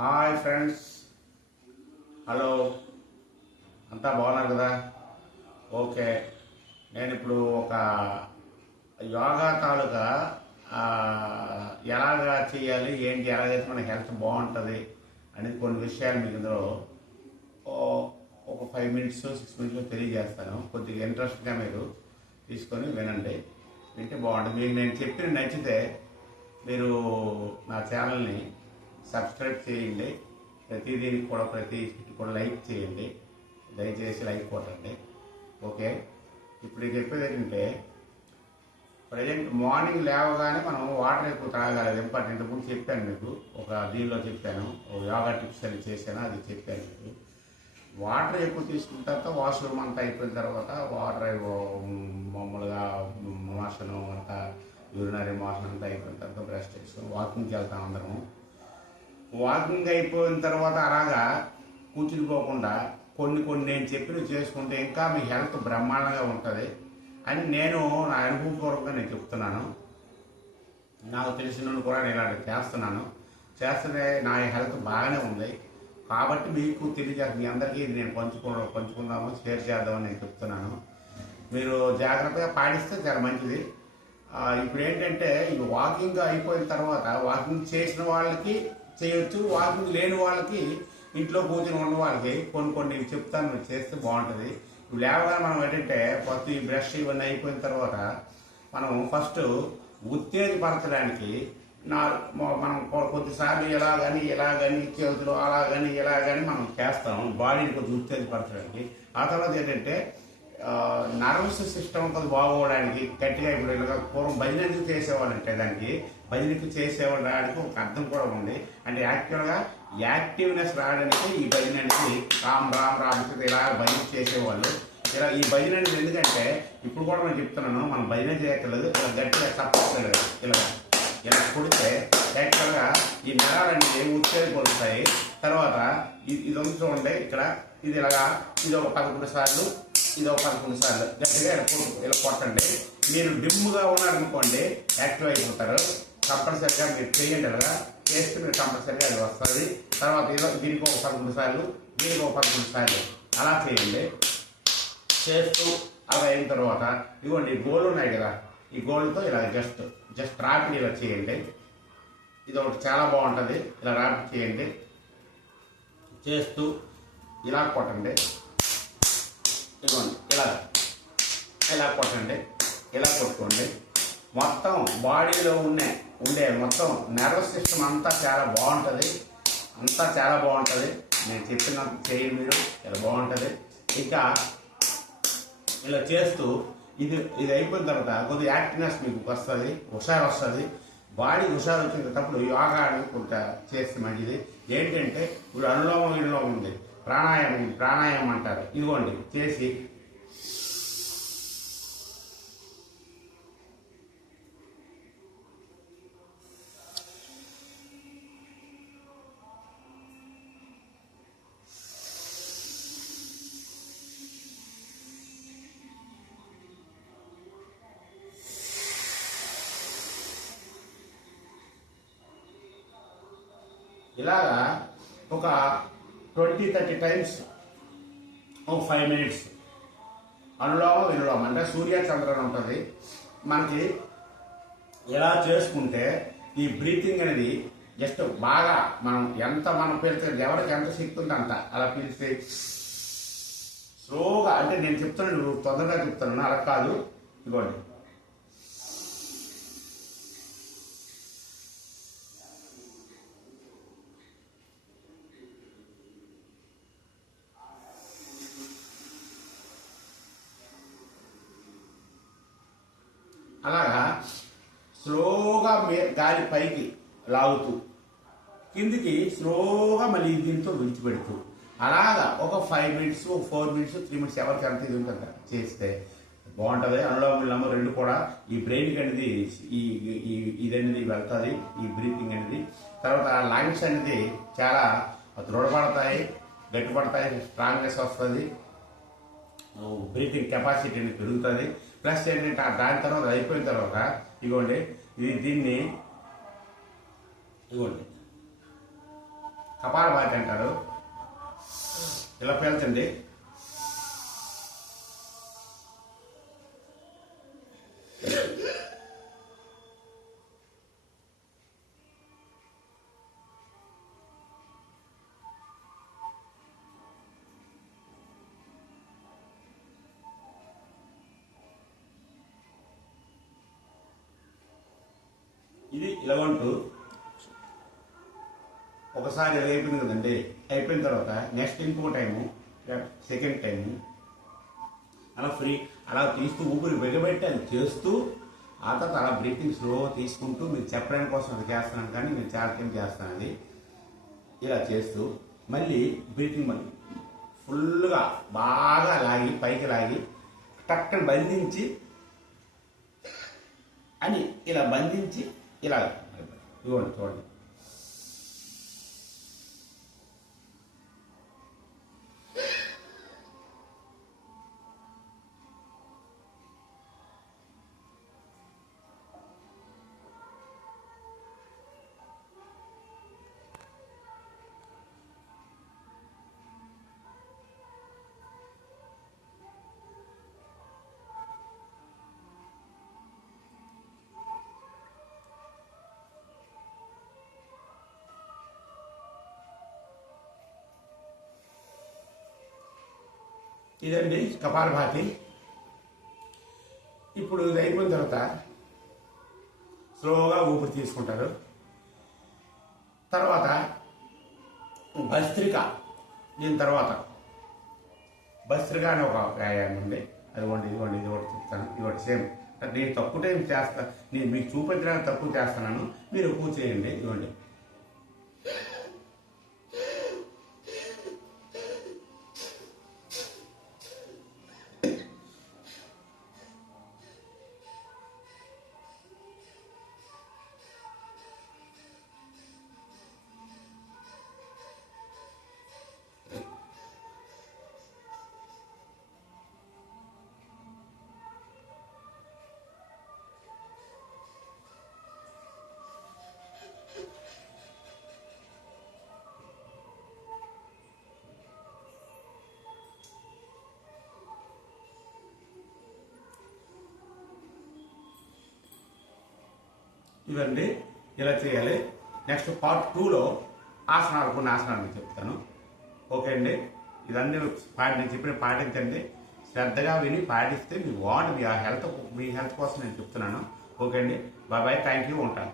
Hi friends, hello, అంతా బాగున్నారు కదా? ఓకే. నేను ఇప్పుడు ఒక యోగా తాలూకా ఎలాగా చేయాలి, ఏంటి, ఎలా చేస్తే మన హెల్త్ బాగుంటుంది అనేది కొన్ని విషయాలు మీకు ఇందులో ఒక 5 మినిట్స్ 6 మినిట్స్లో తెలియజేస్తాను. కొద్దిగా ఇంట్రెస్ట్గా మీరు తీసుకొని వినండి, వింటే బాగుంటుంది. మీకు నేను చెప్పిన నచ్చితే మీరు నా ఛానల్ని సబ్స్క్రైబ్ చేయండి. దీనికి కూడా ప్రతి కూడా లైక్ చేయండి, దయచేసి లైక్ కొట్టండి. ఓకే. ఇప్పుడు చెప్పేది ఏంటంటే, ప్రజెంట్ మార్నింగ్ లేవగానే మనం వాటర్ ఎక్కువ తాగాలి. అది ఇంపార్టెంట్. ముందు చెప్పాను మీకు, ఒక దీనిలో చెప్పాను, యోగా టిప్స్ అని చేశాను, అది చెప్పాను మీకు. వాటర్ ఎక్కువ తీసుకున్న తర్వాత వాష్రూమ్ అంతా అయిపోయిన తర్వాత వాటర్ మామూలుగా మోషన్ అంతా యూరినరీ మోషన్ అంతా అయిపోయిన తర్వాత బ్రష్ చేసుకొని వాకింగ్కి వెళ్తాం అందరం. వాకింగ్ అయిపోయిన తర్వాత అలాగా కూర్చునిపోకుండా కొన్ని నేను చెప్పినవి చేసుకుంటే ఇంకా మీ హెల్త్ బ్రహ్మాండంగా ఉంటుంది అని నేను నా అనుభవపూర్వకంగా నేను చెప్తున్నాను. నాకు తెలిసిన కూడా నేను ఇలాంటివి చేస్తే నా హెల్త్ బాగానే ఉంది. కాబట్టి మీకు తెలియజేస్తాను, మీ అందరికీ నేను పంచుకుందాము, షేర్ చేద్దామని నేను చెప్తున్నాను. మీరు జాగ్రత్తగా పాటిస్తే చాలా మంచిది. ఇప్పుడు ఏంటంటే, ఈ వాకింగ్ అయిపోయిన తర్వాత వాకింగ్ చేసిన వాళ్ళకి చేయొచ్చు, వాకింగ్ లేని వాళ్ళకి, ఇంట్లో కూర్చొని ఉన్న వాళ్ళకి కొన్ని చెప్తాను, మీరు చేస్తే బాగుంటుంది. ఇప్పుడు లేవగా మనం ఏంటంటే ఫస్ట్ ఈ బ్రష్ ఇవన్నీ అయిపోయిన తర్వాత మనం ఫస్ట్ ఉత్తేజపరచడానికి మనం కొద్దిసార్లు ఇలా కానీ చేతులు ఇలా కానీ మనం చేస్తాం, బాడీని కొంచెం ఉత్తేజపరచడానికి. ఆ తర్వాత ఏంటంటే నర్వస్ సిస్టమ్ అంతా బాగోవడానికి గట్టిగా, ఇప్పుడు పూర్వం భజన ఎందుకు చేసేవాళ్ళంటే దానికి భజనకు చేసేవాళ్ళకి ఒక అర్థం కూడా ఉంది. అంటే యాక్చువల్గా యాక్టివ్నెస్ రావడానికి ఈ భజన అనేది రామ్ ఇలా భజన చేసేవాళ్ళు. ఇలా ఈ భజన అనేది ఎందుకంటే, ఇప్పుడు కూడా నేను చెప్తున్నాను, మనం భజన చేయక్కర్లేదు, ఇలా గట్టిగా తప్పలేదు, ఇలా కొడితే యాక్చువల్గా ఈ నరాలన్నీ ఉత్తేజపరుస్తాయి. తర్వాత ఇది ఉంది చూడండి, ఇక్కడ ఇది ఇది ఒక 11 సార్లు, ఇది ఒక 11 సార్లు గట్టిగా ఇలా కొట్టండి. మీరు డిమ్గా ఉన్నారనుకోండి, యాక్టివ్ అయిపోతారు. కంపల్సరిగా మీరు చేయండి, అలాగా చేస్తే మీరు కంపల్సరిగా అది వస్తుంది. తర్వాత దీనికి ఒక 11 సార్లు, దీనికి ఒక 11 సార్లు అలా చేయండి. చేస్తూ అలా అయిన తర్వాత ఇవ్వండి, గోళ్ళు ఉన్నాయి కదా, ఈ గోళ్ళతో ఇలా జస్ట్ రాపిడి ఇలా చేయండి. ఇది ఒకటి చాలా బాగుంటుంది. ఇలా రాపిడి చేయండి. చేస్తూ ఇలా కొట్టండి. ఇవ్వండి, ఇలా కొట్టండి. ఇలా కొట్టుకోండి. మొత్తం బాడీలో ఉండే మొత్తం నర్వస్ సిస్టమ్ అంతా చాలా బాగుంటుంది. నేను చెప్పినంత చేయండి మీరు, ఇలా బాగుంటుంది. ఇంకా ఇలా చేస్తూ ఇది అయిపోయిన తర్వాత కొద్దిగా యాక్టివ్నెస్ మీకు వస్తుంది, హుషారు వస్తుంది. బాడీ హుషారు వచ్చినప్పుడు యోగా కొంత చేస్తే మంచిది. ఏంటంటే ఇప్పుడు అనులోమం ఉంది, ప్రాణాయామం అంటారు. ఇదిగోండి చేసి ఇలాగా ఒక 20-30 టైమ్స్, ఒక 5 మినిట్స్ అనులోమం అంటే సూర్య చంద్రన్ ఉంటుంది మనకి. ఇలా చేసుకుంటే ఈ బ్రీతింగ్ అనేది జస్ట్ బాగా మనం పీల్చే, ఎవరికి ఎంత శక్తి ఉందో అంత అలా పీల్స్తే స్లోగా, అంటే నేను చెప్తున్నాను, తొందరగా చెప్తున్నాను, అలా కాదు. ఇదిగోండి, అలాగా స్లోగా గాలి పైకి లాగుతూ కిందికి స్లోగా మళ్ళీ దీంతో విడిచిపెడుతూ అలాగా ఒక 5 మినిట్స్, 4 మినిట్స్, 3 మినిట్స్ ఎవరికి అంత ఇది ఉంటుంది చేస్తే బాగుంటుంది. అనులోమం రెండు కూడా ఈ బ్రెయిన్కి అనేది ఇదనేది వెళ్తుంది, ఈ బ్రీతింగ్ అనేది. తర్వాత లంగ్స్ అనేది చాలా దృఢపడతాయి, గట్టిపడతాయి, స్ట్రాంగ్నెస్ వస్తుంది, బ్రీతింగ్ కెపాసిటీ అనేది పెరుగుతుంది. ప్లస్ ఏంటంటే దాని తర్వాత అయిపోయిన తర్వాత ఇదిగోండి, దీన్ని ఇదిగోండి కపాలభాతి అంటారు. ఇలా పేల్చండి. ఇది ఇలా ఉంటూ ఒకసారి అది అయిపోయింది కదండి. అయిపోయిన తర్వాత నెక్స్ట్ ఇంకో టైము, సెకండ్ టైము అలా తీస్తూ ఊపిరి బిగబెట్టి అది చేస్తూ ఆ తర్వాత అలా బ్రీతింగ్ స్లో తీసుకుంటూ మీకు చెప్పడానికి కోసం అది చేస్తున్నాను, కానీ నేను చాలా టైం చేస్తాను. అది ఇలా చేస్తూ మళ్ళీ బ్రీతింగ్ మళ్ళీ ఫుల్గా బాగా లాగి పైకి లాగి టక్కన బంధించి అని ఇలా బంధించి ఇలా ఇవ్వండి. చూడండి, ఇదండి కపాలభాతి. ఇప్పుడు ఇది అయిపోయిన తర్వాత స్లోగా ఊపిరి తీసుకుంటారు. తర్వాత భస్త్రిక. దీని తర్వాత భస్త్రిక అనే ఒక వ్యాయామం ఉంది. అది ఇదిగోండి ఇది ఒకటి చెప్తాను. ఇది ఒకటి సేమ్. నేను తక్కువ టైం చేస్తాను, నేను మీకు చూపించడానికి తక్కువ చేస్తున్నాను, మీరు ఎక్కువ చేయండి. ఇదిగోండి, ఇవన్నీ ఇలా చేయాలి. నెక్స్ట్ పార్ట్ 2లో కొన్ని ఆసనాలు చెప్తాను. ఓకే అండి, ఇదన్నీ నేను చెప్పిన పాటించండి. శ్రద్ధగా విని పాటిస్తే మీకు బాగుంటుంది. మీ హెల్త్ కోసం నేను చెప్తున్నాను. ఓకే అండి, బాయ్, థ్యాంక్ యూ, ఉంటాను.